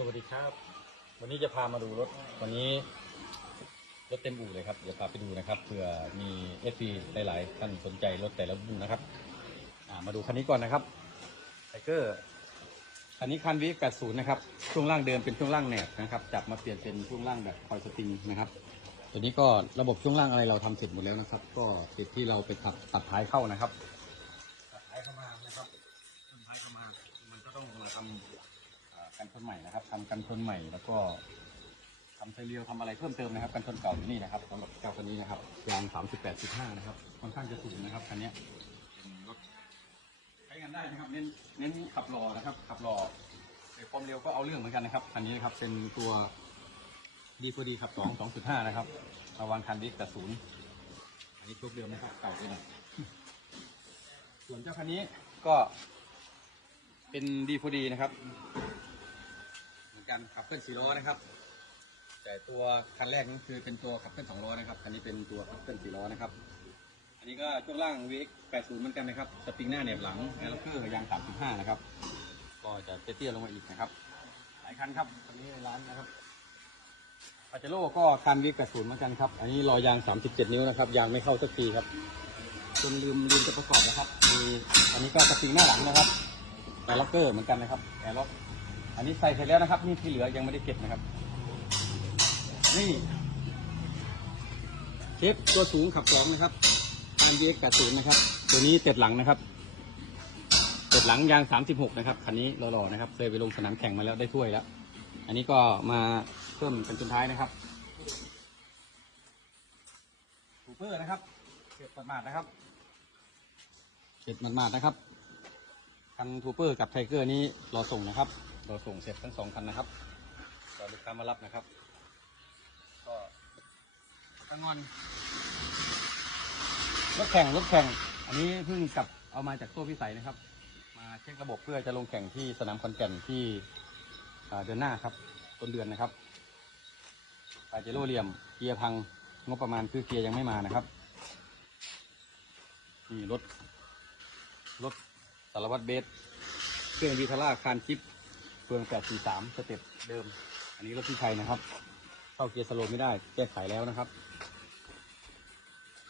สวัสดีครับ วันนี้จะพามาดูรถ วันนี้รถเต็มอู่เลยครับ เดี๋ยวพาไปดูนะครับเผื่อมีเอฟซีหลายๆท่านสนใจรถแต่ละรุ่นนะครับมาดูคันนี้ก่อนนะครับไทเกอร์คันนี้คันวีแปดศูนย์นะครับ ช่วงล่างเดิมเป็นช่วงล่างแหนบนะครับ จับมาเปลี่ยนเป็นช่วงล่างแบบคอยสปริงนะครับตัวนี้ก็ระบบช่วงล่างอะไรเราทำเสร็จหมดแล้วนะครับ ก็ติดที่เราไปตัดตัดท้ายเข้านะครับ ตัดท้ายเข้ามานะครับตัดท้ายเข้ามา มันก็ต้องมาทำอ่า กันชนใหม่นะครับทำกันชนใหม่แล้วก็ทำไซเรียวทำอะไรเพิ่มเติมนะครับกันชนเก่าอยู่นี่นะครับสำหรับเจ้าคันนี้นะครับยาง3.8.5 นะครับค่อนข้างจะสูงนะครับคันนี้รถใช้งานได้นะครับ เน้นเน้นขับรอนะครับ ขับรอแต่ความเร็วก็เอาเรื่องเหมือนกันนะครับคันนี้นะครับเป็นตัวดีฟดีขับ2 2.5 นะครับระวังคันดิสแต่ศูนย์อันนี้ทุกเดิมนะครับเก่าไปหน่อยส่วนเจ้าคันนี้ก็เป็นดีฟดีนะครับ กันขับเคลื่อนสี่ล้อนะครับ แต่ตัวคันแรกนี่คือเป็นตัวขับเคลื่อนสองล้อนะครับคันนี้เป็นตัวขับเคลื่อนสี่ล้อนะครับ อันนี้ก็ช่วงล่าง VX 80เหมือนกันนะครับสปริงหน้าเหน็บหลังแอร์ล็อกเกอร์ยาง35นะครับก็จะเตี้ยลงมาอีกนะครับ หลายคันครับคันนี้ในร้านนะครับปาเจโร่ก็คัน VX 80เหมือนกันครับ อันนี้รอยาง 37 นิ้วนะครับ ยางไม่เข้าสักทีครับ จนลืมลืมจะประกอบนะครับ มีอันนี้ก็สปริงหน้าหลังนะครับแอร์ล็อกเกอร์เหมือนกันนะครับ แอร์ล็อก อันนี้ใส่เสร็จแล้วนะครับ นี่ที่เหลือยังไม่ได้เก็บนะครับ นี่เชฟตัวสูงขับสองนะครับอันเยกแปดศูนย์นะครับ ตัวนี้เป็ดหลังนะครับเป็ดหลังยางสามสิบหกนะครับคันนี้หล่อๆนะครับ เคยไปลงสนามแข่งมาแล้วได้ถ้วยแล้ว อันนี้ก็มาเพิ่มเป็นจนท้ายนะครับซูเปอร์นะครับเก็บหมาดนะครับเก็บหมาดนะครับคันทูเปอร์กับไทเกอร์นี้รอส่งนะครับ รอส่งเสร็จทั้งสองคันนะครับรอลูกค้ามารับนะครับ ก็ตะงอนรถแข่งรถแข่ง อันนี้เพิ่งกลับเอามาจากตัวพิสัยนะครับ มาเช็คระบบเพื่อจะลงแข่งที่สนามคอนแก่นที่อ่าเดือนหน้าครับ ต้นเดือนนะครับปาเจโร่เหลี่ยมเกียร์พังงบประมาณคือเกียร์ยังไม่มานะครับนี่รถรถสารวัตรเบสเครื่องวีทาร่าคานชิป เฟือง843สเต็ปเดิม อันนี้รถที่ไทยนะครับ เข้าเกียร์สโลว์ไม่ได้แก้ไขแล้วนะครับ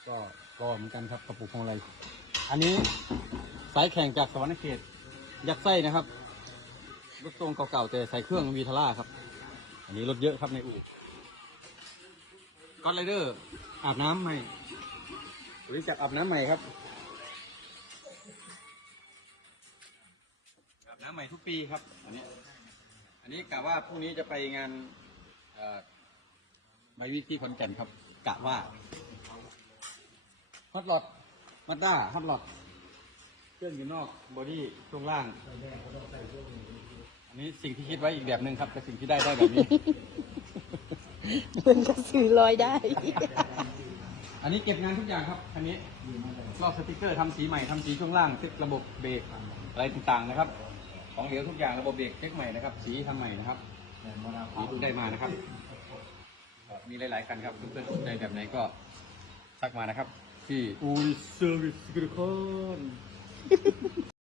ก็รอเหมือนกันครับกระปุกของอะไร อันนี้สายแข่งจากสวรรค์เขต ยัดไส้นะครับรถทรงเก่าๆแต่ใส่เครื่องวีทาร่าครับ อันนี้รถเยอะครับในอู่ก็ไรเดอร์อาบน้ำใหม่บริษัทอาบน้ำใหม่ครับาบน้ำใหม่ทุกปีครับ อันนี้ อันนี้กะว่าพรุ่งนี้จะไปงานเอ่อใบวิที่ขอนแก่นครับกะว่าฮอตลอดมาด้าฮอตลอดเครื่องอยู่นอกบอดี้ช่วงล่าง อันนี้สิ่งที่คิดไว้อีกแบบหนึ่งครับแต่สิ่งที่ได้ได้แบบนี้ มันก็ซื้อลอยได้ อันนี้เก็บงานทุกอย่างครับอันนี้ลอกสติกเกอร์ทำสีใหม่ทำสีช่วงล่างเช็คระบบเบรกอะไรต่างๆนะครับ ของเหลวทุกอย่างระบบเบรกเช็คใหม่นะครับ สีทำใหม่นะครับสีเพิ่งได้มานะครับ มีหลาย ๆ คันครับเพื่อนๆสนใจแบบไหนก็ทักมานะครับ ที่อูริเซอร์วิสกรคอน